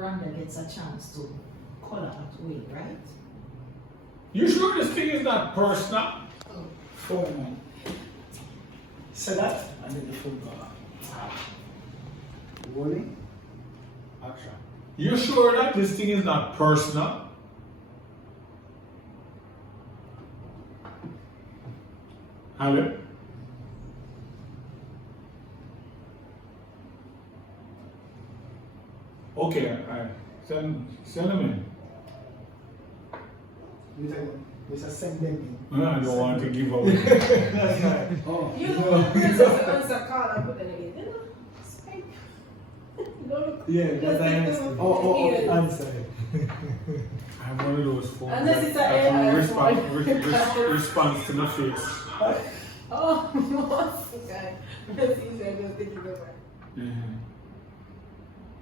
Miranda gets a chance to color at will, right? You sure this thing is not personal? Four man. Say that and then the full go. Rolling. Action. You sure that this thing is not personal? Hello? Okay, alright. Send them in. We just send them I don't want to give away. in. That's right. Oh. You know what? Princess answer call and put them in. You know? Spike. Look. Yeah, that's an answer. Oh, answer. I have one of those phones. Unless it's that an AI response to the face. Oh, okay. That's easier than thinking about it. Mhm.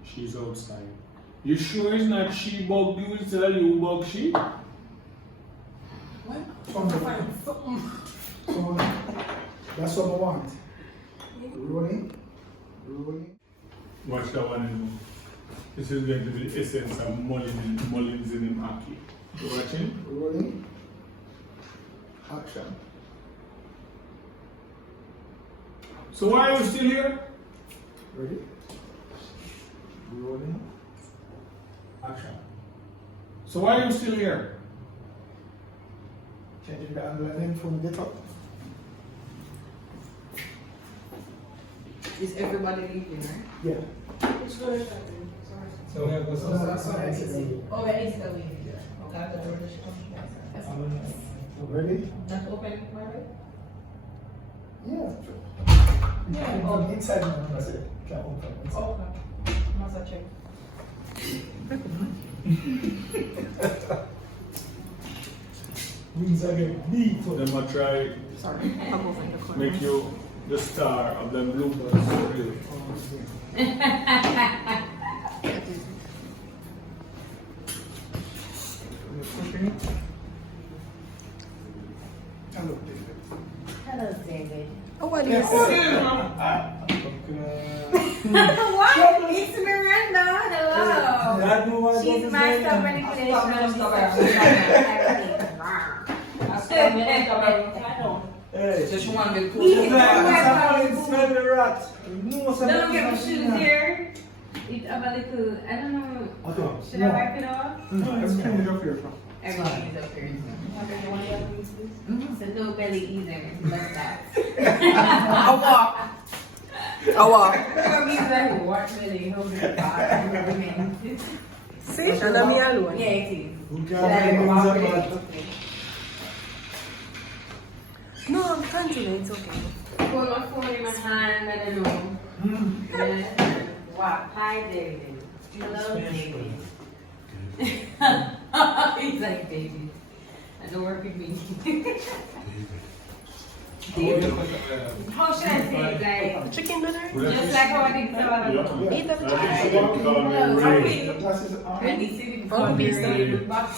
She's outside. You sure it's not she bugged you instead of you bug she? What? From the Find something. So, that's what I want. Rolling. Rolling. Watch that one anymore. This is going to be the essence of Mullins in him hockey. You watching? Rolling. Action. So why are you still here? Ready? Rolling. Action. So why are you still here? Changing the angle and then from the top. Is everybody leaving, right? Yeah. Which one is that then? Sorry. So we have Oh, sorry, easy. Oh, yeah, easy that way. Okay, I thought you were just coming back. That's fine. Ready? Not open, my way? Yeah. Yeah. Oh, inside now, I said, can't open. Inside. Oh, okay. Must have checked. Wings again. Beat. Them I try Sorry, I'll go find the corner. make you the star of them bloopers. Really. Hello, David. Hello, David. Oh, what is Yes. What? It's Miranda. Hello. She's master of manipulation. Hey, Just you want to be cool. smell the rat. Don't get my shoes here. It's a little, I don't know. Okay. Should I wipe it off? No, everything is up here. Everything is up here. So no belly either. Love that. I walk. See? And I'm here alone. Yeah, it is. Who Should can't I bring walk them it? up? Okay. No, I'm continue. It's okay. Hold my phone in my hand, I don't know. Wow, hi David. Hello David. He's like David. I don't work with me. David. How should I say it? Like, Chicken dinner? just like how I did so. Eat the Hello, chicken. Glasses on. And he said it Oh, before please the don't. box.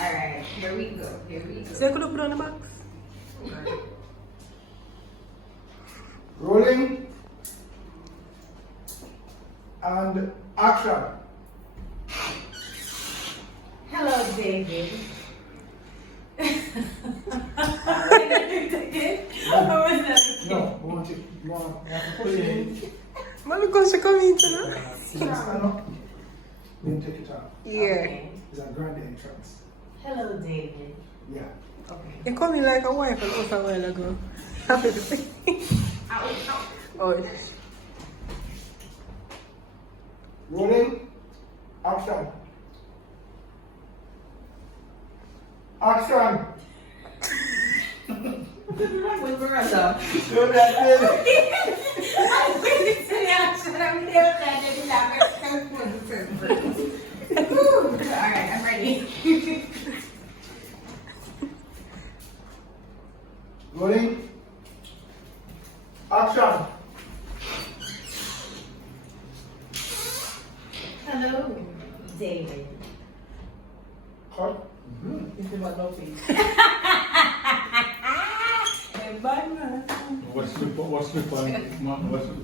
Alright, here we go. Here we go. So you could have put on the box? Rolling. And action. Hello, David. No, we want you. You want to put it in. Mommy, because she come in tonight. Stand up. Then take it out. Yeah. Okay. It's a grand entrance. Hello, David. Yeah. Okay. You come in like a wife and out a while ago. Happy to see. Ow, ow. Oh, Rolling. Action. Action. With Miranda. Do that, baby. I'm waiting to the action. I'm there with that. Alright, I'm ready. Rolling. Action. Hello, David. Cut. it's about no face. What's the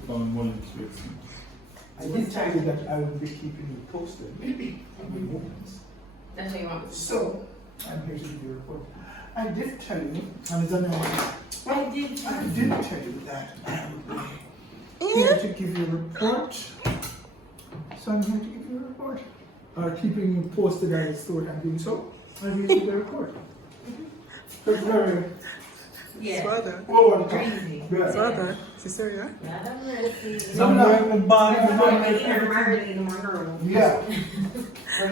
fun Mullins with? I did tell you that I will be keeping you posted on my movements. That's what you want. So, I'm here to give you a report. I did tell you, and it's on I did. I did tell you that I would be here to give you a report. So I'm here to give you a report. Keeping you posted on the story and doing so, I'm here to give you a report. That's very Yeah. forward. Crazy. Yeah. Sister, yeah? Yeah, that's really Sometimes yeah. But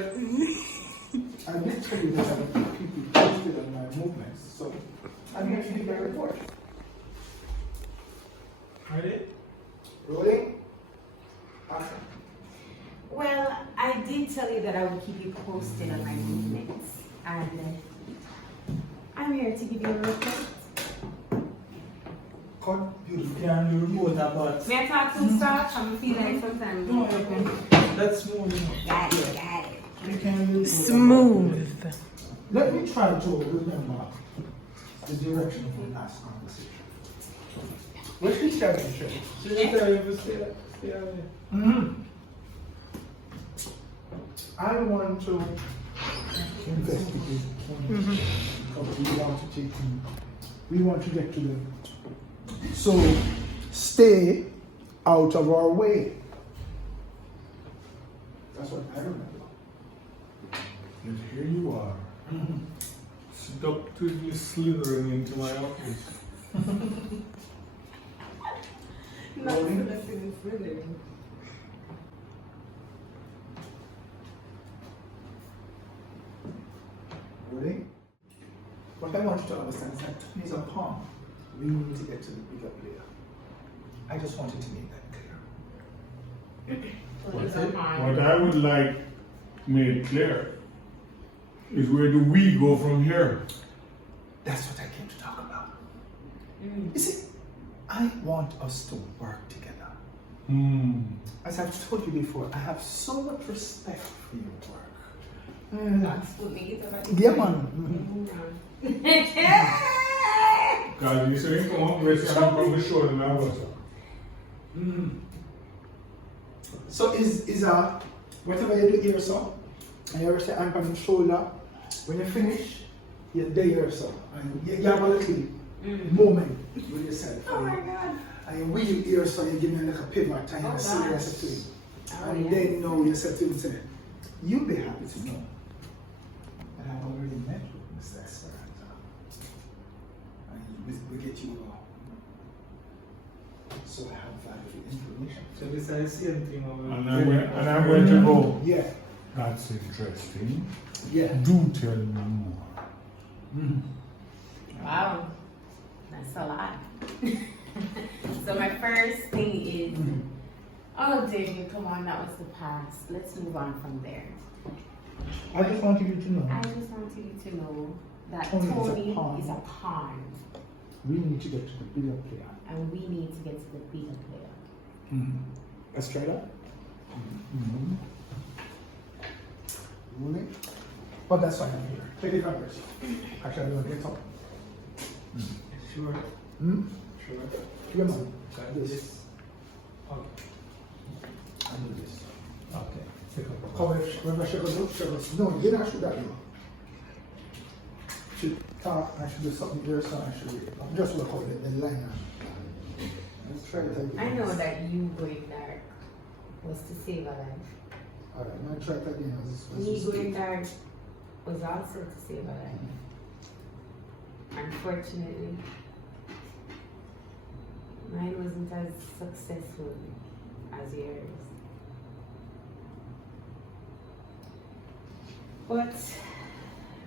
I did tell you that I would keep you posted on my movements, so I'm here to give you a report. Ready? Rolling. Action. Well, I did tell you that I would keep you posted on my movements, and I'm here to give you a report. Cut. You can remote about. May I talk too soft? I'm feeling like sometimes. No, that's smooth. Got it. You can remote. Smooth. Let me try to remember the direction of the last conversation. What's the championship? I want to investigate. Because we want to get to the. So stay out of our way. That's what I remember. And here you are, seductively slithering into my office. Ready? What I want you to understand is that time is upon. We need to get to the bigger player. I just wanted to make that clear. What I would like made clear is where do we go from here? That's what I came to talk about. You see, I want us to work together. As I've told you before, I have so much respect for your work. That's what make it about. Yeah, man. God, you say, come on, raise your hand from the shoulder and I'll go. So is whatever you do here, so, and you ever say hand on the shoulder, when you finish, you're there here, so, and you have a little moment with yourself. Oh my God. And you wheel here, so you give me like a pivot and you see what I said to you. And then now you said to him, say, you'll be happy to know that I've already met with Mr. Esperanza. And we get you so I have valuable information. So this is the same thing over And I'm going to go. Yeah. That's interesting. Yeah. Do tell me more. Wow, that's a lot. So my first thing is, oh David, come on, that was the past. Let's move on from there. I just wanted you to know. I just want you to know that Tony is a Tony pawn. is a pawn, We need to get to the bigger player. and we need to get to the bigger player. Let's try that. Really? But that's why I'm here. Take it first. Actually, I'm going to get up. Sure. Sure. Come on. Got This. this. Okay. And do this. Okay. Take a How if I should go? No, you don't should that do. Should talk, I should do something there, so I should read. Just look how the line. Let's try it again. I know that you going dark was to save a life. Alright, I'm gonna try it again. Me going dark was also to save a life. Unfortunately, mine wasn't as successful as yours. But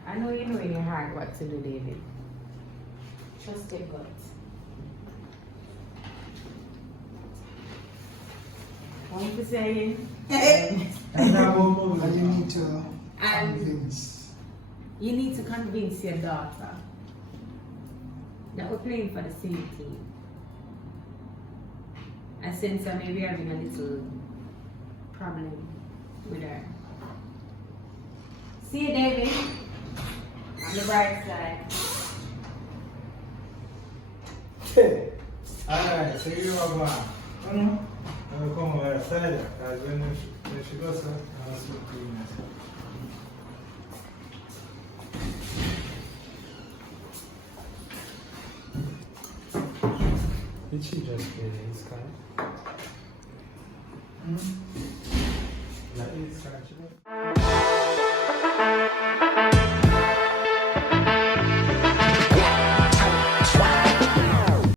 I know you know in your heart what to do, David. Trust your gut. One for saying. And now, and you need to And convince. you need to convince your daughter that we're playing for the same team. And since I may be having a little problem with her. See you, David. On the bright side. Okay. Alright, so you are one. I'm gonna come over the side because when she goes, I'll speak to you next. Did she just play his card? That is card, she